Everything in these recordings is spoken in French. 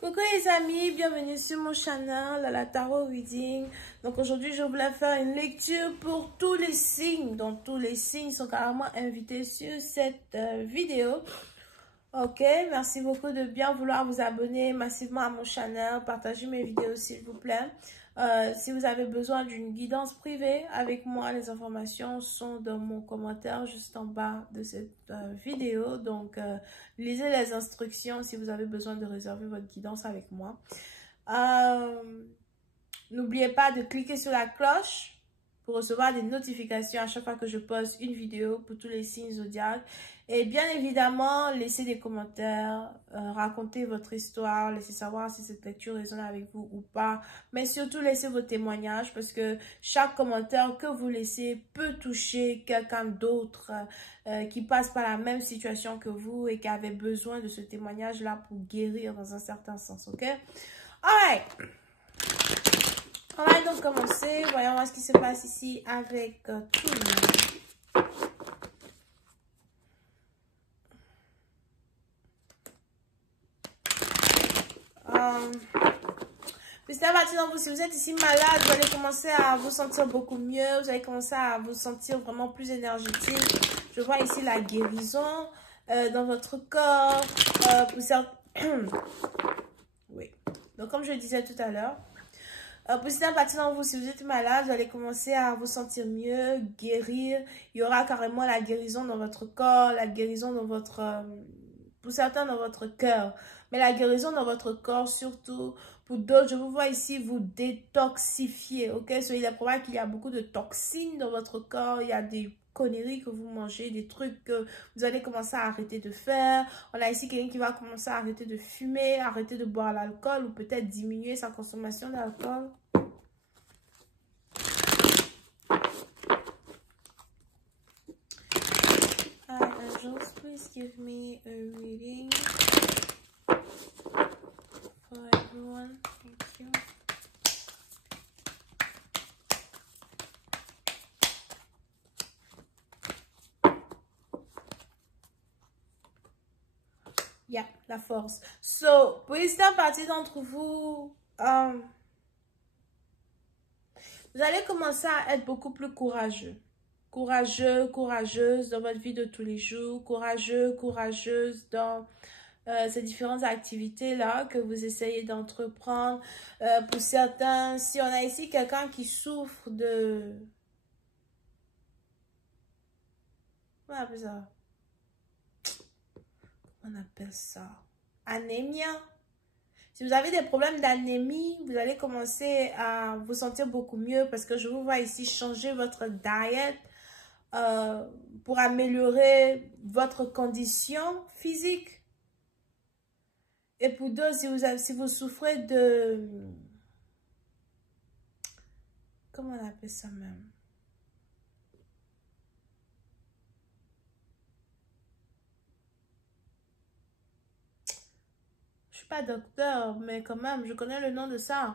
Coucou les amis, bienvenue sur mon channel, la Tarot Reading. Donc aujourd'hui, je voulais faire une lecture pour tous les signes. Donc tous les signes sont carrément invités sur cette vidéo. Ok, merci beaucoup de bien vouloir vous abonner massivement à mon channel, partager mes vidéos s'il vous plaît. Si vous avez besoin d'une guidance privée avec moi, les informations sont dans mon commentaire juste en bas de cette vidéo. Donc, lisez les instructions si vous avez besoin de réserver votre guidance avec moi. N'oubliez pas de cliquer sur la cloche pour recevoir des notifications à chaque fois que je poste une vidéo pour tous les signes zodiaques. Et bien évidemment, laissez des commentaires, racontez votre histoire, laissez savoir si cette lecture résonne avec vous ou pas. Mais surtout, laissez vos témoignages parce que chaque commentaire que vous laissez peut toucher quelqu'un d'autre qui passe par la même situation que vous et qui avait besoin de ce témoignage-là pour guérir dans un certain sens, ok? Alright! On va donc commencer. Voyons voir ce qui se passe ici avec tout le monde. Petit à petit dans vous, si vous êtes ici malade, vous allez commencer à vous sentir beaucoup mieux. Vous allez commencer à vous sentir vraiment plus énergétique. Je vois ici la guérison dans votre corps. Pour certains... oui. Donc comme je le disais tout à l'heure, petit à petit dans vous, si vous êtes malade, vous allez commencer à vous sentir mieux, guérir. Il y aura carrément la guérison dans votre corps, la guérison dans votre... pour certains dans votre cœur. Mais la guérison dans votre corps, surtout pour d'autres, je vous vois ici vous détoxifier, ok? Il est probable qu'il y a beaucoup de toxines dans votre corps, il y a des conneries que vous mangez, des trucs que vous allez commencer à arrêter de faire. On a ici quelqu'un qui va commencer à arrêter de fumer, arrêter de boire l'alcool ou peut-être diminuer sa consommation d'alcool. Angels, please give me a reading for everyone. Thank you. Yeah, la force. So, pour certaines partie d'entre vous, vous allez commencer à être beaucoup plus courageux. Courageux, courageuse dans votre vie de tous les jours. Courageux, courageuse dans ces différentes activités-là que vous essayez d'entreprendre. Pour certains, si on a ici quelqu'un qui souffre de... Comment on appelle ça? On appelle ça anémia. Si vous avez des problèmes d'anémie, vous allez commencer à vous sentir beaucoup mieux parce que je vous vois ici changer votre diet pour améliorer votre condition physique. Et pour d'autres, si vous souffrez de... Comment on appelle ça même? Je suis pas docteur, mais quand même, je connais le nom de ça.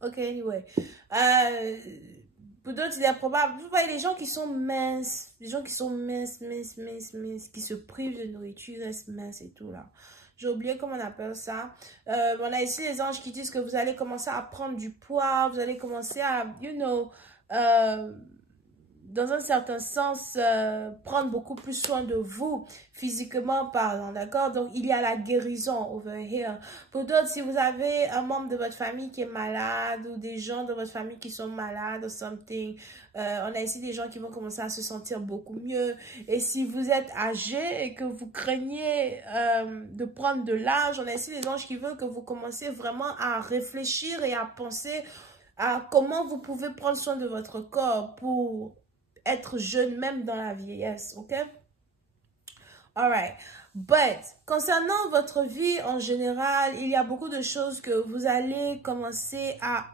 Ok, anyway. Pour d'autres, il est probable. Vous voyez les gens qui sont minces, les gens qui sont minces, qui se privent de nourriture, restent minces et tout là. J'ai oublié comment on appelle ça. On a ici les anges qui disent que vous allez commencer à prendre du poids, vous allez commencer à, you know, dans un certain sens, prendre beaucoup plus soin de vous, physiquement parlant, d'accord? Donc, il y a la guérison over here. Pour d'autres, si vous avez un membre de votre famille qui est malade ou des gens de votre famille qui sont malades ou something, on a ici des gens qui vont commencer à se sentir beaucoup mieux. Et si vous êtes âgé et que vous craignez de prendre de l'âge, on a ici les anges qui veulent que vous commenciez vraiment à réfléchir et à penser à comment vous pouvez prendre soin de votre corps pour être jeune même dans la vieillesse, ok? Alright. But, concernant votre vie en général, il y a beaucoup de choses que vous allez commencer à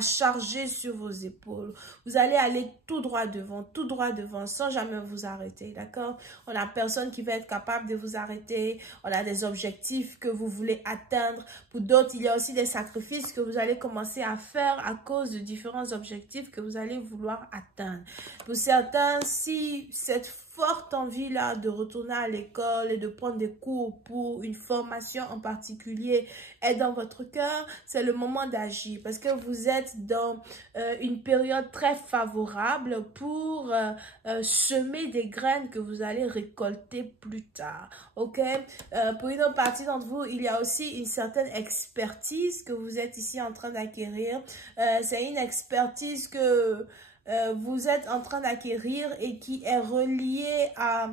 charger sur vos épaules. Vous allez aller tout droit devant, sans jamais vous arrêter, d'accord? On n'a personne qui va être capable de vous arrêter. On a des objectifs que vous voulez atteindre. Pour d'autres, il y a aussi des sacrifices que vous allez commencer à faire à cause de différents objectifs que vous allez vouloir atteindre. Pour certains, si cette forte envie là de retourner à l'école et de prendre des cours pour une formation en particulier est dans votre cœur, c'est le moment d'agir parce que vous êtes dans une période très favorable pour semer des graines que vous allez récolter plus tard. Ok, pour une autre partie d'entre vous, il y a aussi une certaine expertise que vous êtes ici en train d'acquérir. C'est une expertise que vous êtes en train d'acquérir et qui est reliée à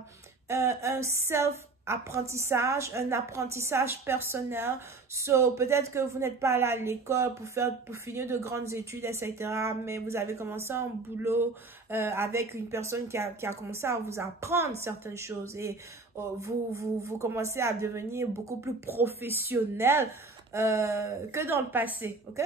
un self-apprentissage, un apprentissage personnel. So, peut-être que vous n'êtes pas là à l'école pour finir de grandes études, etc. Mais vous avez commencé un boulot avec une personne qui a commencé à vous apprendre certaines choses et vous commencez à devenir beaucoup plus professionnel que dans le passé, ok?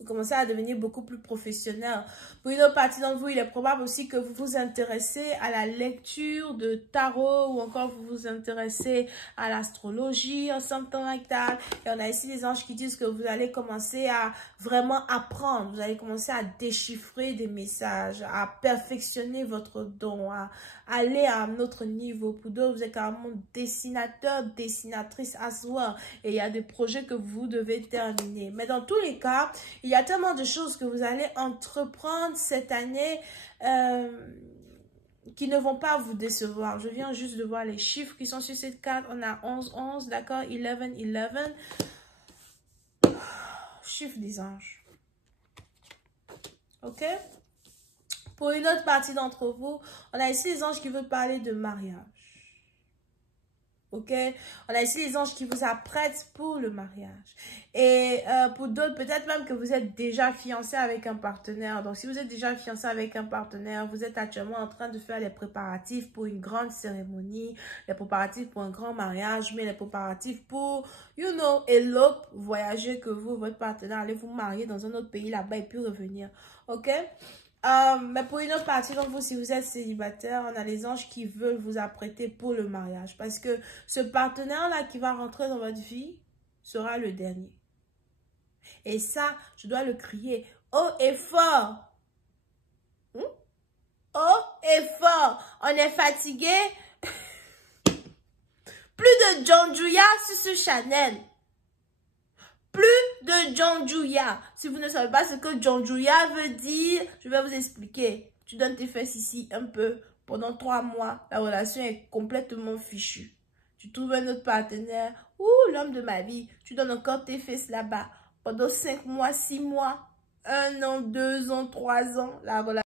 Vous commencez à devenir beaucoup plus professionnel. Pour une autre partie d'entre vous, il est probable aussi que vous vous intéressez à la lecture de tarot ou encore vous vous intéressez à l'astrologie or something like that. Et on a ici des anges qui disent que vous allez commencer à vraiment apprendre. Vous allez commencer à déchiffrer des messages, à perfectionner votre don, à aller à un autre niveau. Pour d'autres, vous êtes carrément dessinateur, dessinatrice as well. Et il y a des projets que vous devez terminer. Mais dans tous les cas, il y a tellement de choses que vous allez entreprendre cette année qui ne vont pas vous décevoir. Je viens juste de voir les chiffres qui sont sur cette carte. On a 11, 11, d'accord? 11, 11. Chiffre des anges. Ok? Pour une autre partie d'entre vous, on a ici les anges qui veulent parler de mariage. Ok, on a ici les anges qui vous apprêtent pour le mariage. Et pour d'autres, peut-être même que vous êtes déjà fiancé avec un partenaire. Donc, si vous êtes déjà fiancé avec un partenaire, vous êtes actuellement en train de faire les préparatifs pour une grande cérémonie, les préparatifs pour un grand mariage, mais les préparatifs pour, you know, élope, voyager, que vous, votre partenaire, allez vous marier dans un autre pays là-bas et puis revenir. Ok? Mais pour une autre partie d'entre vous, si vous êtes célibataire, on a les anges qui veulent vous apprêter pour le mariage. Parce que ce partenaire-là qui va rentrer dans votre vie sera le dernier. Et ça, je dois le crier haut et fort. Haut et fort. On est fatigué. Plus de John Julia sur ce Chanel. Plus de John Julia. Si vous ne savez pas ce que John Julia veut dire, je vais vous expliquer. Tu donnes tes fesses ici un peu. Pendant 3 mois, la relation est complètement fichue. Tu trouves un autre partenaire. Ouh, l'homme de ma vie. Tu donnes encore tes fesses là-bas. Pendant 5 mois, 6 mois, 1 an, 2 ans, 3 ans, la relation